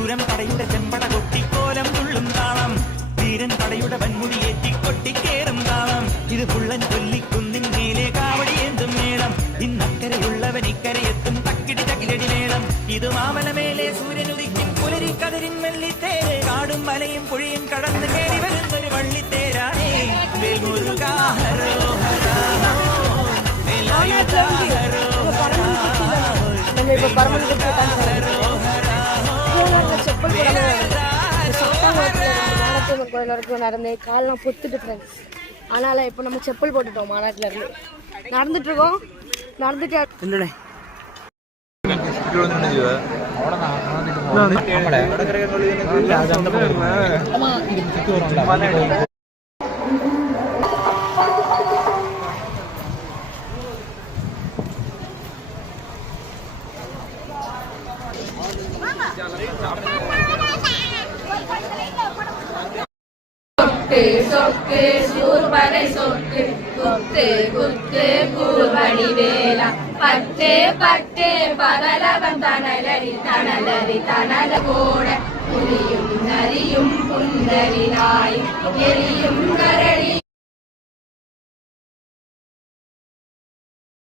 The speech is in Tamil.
പൂരം കടയുടെ ചെമ്പട കൊട്ടിക്കോലം തുള്ളും താളം വീരൻ പടയുടെ വൻമുടി ഏറ്റി കൊട്ടിക്കേറും താളം ഇത് പുള്ളൻ കൊല്ലിക്കുന്നിൻ മേലെ കാവടിയേന്തും മേളം ഇന്നക്കരയുള്ളവൻ ഇക്കരയെത്തും തക്കിടി തകിലടി മേളം ഇത് മാമലമേലെ സൂര്യനുദിക്കും പുലരി കതിരിൻ വെള്ളിത്തേര് കാടും മലയും പുഴയും കടന്ന് കയറി വരുന്നൊരു വള്ളിത്തേരാണേ വേൽമുരുകാ ഹരോഹരാ கோயில் வரைக்கும் நடந்து காலெல்லாம் பொத்துட்டு ஃப்ரெண்ட்ஸ். அதனால் இப்போ நம்ம செப்பல் போட்டுட்டோம் மாநாட்டில் இருந்து நடந்துட்டு இருக்கோம். நடந்துட்டு சொக்கு சூர்பனை சொக்கு குத்து குத்து கூர்வடி வேலா பட்டு பட்டு பகலவன் தனலரி தனலரி தனல கோட புலியும் நரியும் புந்தரி நாயும் எரியும் கரடி